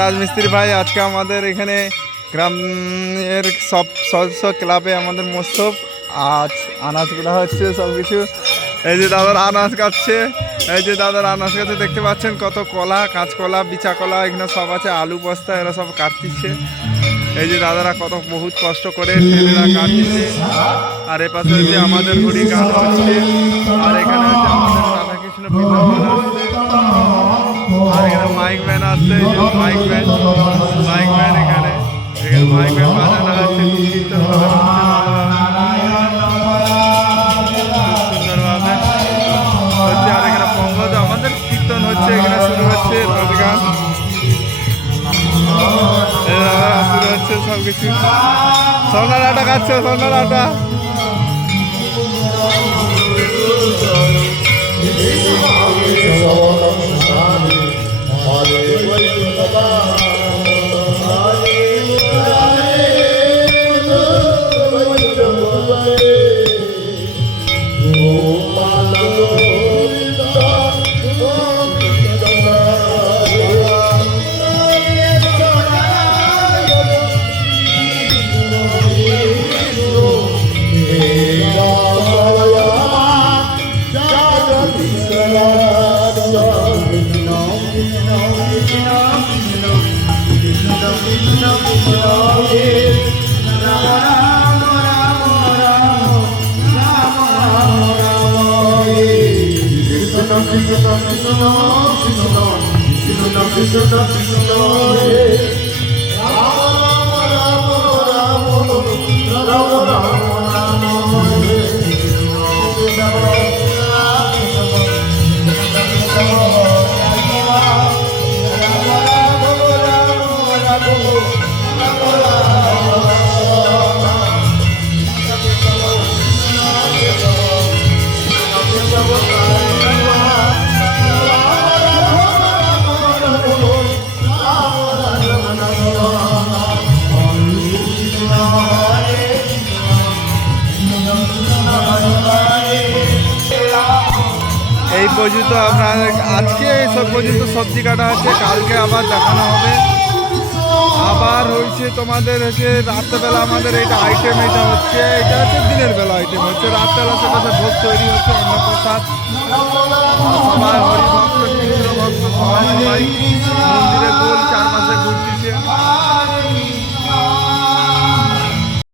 রাজমিস্ত্রি ভাই আজকে আমাদের এখানে গ্রামের সব সদস্য ক্লাবে আমাদের মৎসব আজ আনাজ কাটা হচ্ছে সব কিছু। এই যে দাদার আনাজ কাটছে, এই যে দাদার আনাজ কাটছে দেখতে পাচ্ছেন, কত কলা, কাঁচকলা, বিচা কলা এখানে সব আছে, আলু বস্তা এরা সব কাটতিচ্ছে। এই যে দাদারা কত বহুত কষ্ট করে ছেলেরা কাটছে। আর এ পাশে হচ্ছে আমাদের হরি গান হচ্ছে, আর এখানে হচ্ছে আমাদের রাধাকৃষ্ণ বৃন্দাবন আসছে, আর এখানে মাইক ম্যান আসছে, মাইক ম্যান এখানে মাইক ম্যান বাজানো হচ্ছে, কীর্তন বাজানো হচ্ছে সুন্দরভাবে হচ্ছে। আর এখানে পঙ্গজ আমাদের কীর্তন হচ্ছে, এখানে শুরু হচ্ছে গান শুরু হচ্ছে সব কিছু। সোনার আটা খাচ্ছে, সোনার আটা। এই পর্যন্ত আপনার আজকে সব পর্যন্ত সবজি কাটা হচ্ছে, কালকে আবার দেখানো হবে। আবার হয়েছে তোমাদের হচ্ছে রাত্রেবেলা আমাদের এইটা আইটেম, এটা হচ্ছে দিনের বেলা আইটেম হচ্ছে, রাত্রেবেলা সেটা ভোগ তৈরি হচ্ছে, অন্নপ্রসাদ। সবাই হরিভক্ত কৃষ্ণ ভক্ত সবাই মন্দিরে